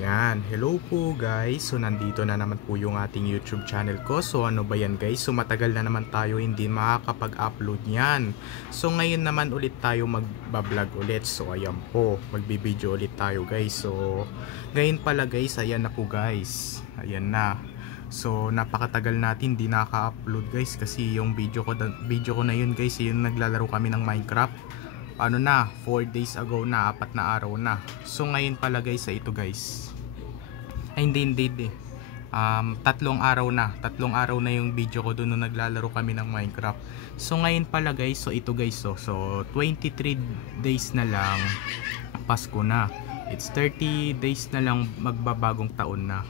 Yan, hello po guys. So nandito na naman po yung ating YouTube channel ko. So ano ba yan guys? So matagal na naman tayo hindi makakapag-upload yan. So ngayon naman ulit tayo mag-vlog ulit. So ayan po, magbibideo ulit tayo guys. So ngayon pala guys, ayan na po guys. Ayan na. So napakatagal natin hindi nakaka-upload guys kasi yung video ko na yun guys, yung naglalaro kami ng Minecraft. Ano na, 4 days ago na, 4 na araw na. So ngayon pala guys, ito guys. Ay hindi. 3 araw na. 3 araw na yung video ko doon nung naglalaro kami ng Minecraft. So ngayon pala guys, so ito guys, so 23 days na lang Pasko na. It's 30 days na lang magbabagong taon na.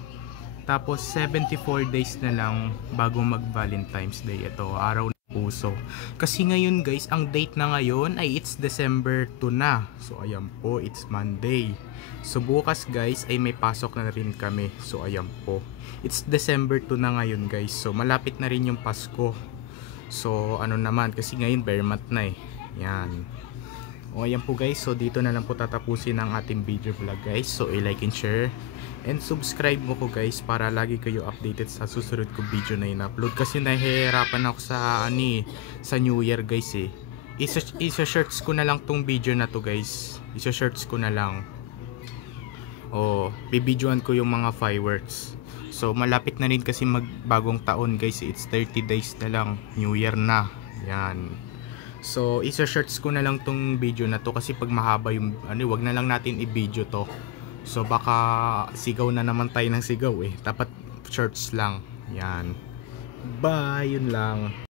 Tapos 74 days na lang bago mag Valentine's Day. Ito, araw puso. Kasi ngayon guys, ang date na ngayon ay it's December 2 na. So ayan po, it's Monday. So bukas guys ay may pasok na rin kami. So ayan po, it's December 2 na ngayon guys. So malapit na rin yung Pasko. So ano naman, kasi ngayon bare month na eh. Yan. O ayan po guys, so dito na lang po tatapusin ang ating video vlog guys. So i-like and share and subscribe mo ko guys para lagi kayo updated sa susunod ko video na in-upload. Kasi nahihirapan ako sa sa New Year guys eh. Isa-shorts ko na lang tong video na to guys. Isa-shorts ko na lang. O bibidyoan ko yung mga fireworks. So malapit na rin kasi magbagong taon guys. It's 30 days na lang, New Year na. Yan. So isa-shorts ko na lang tong video na to kasi pag mahaba yung wag na lang natin i-video to. So baka sigaw na naman tayo ng sigaw eh. Dapat shorts lang. Yan. Bye, yun lang.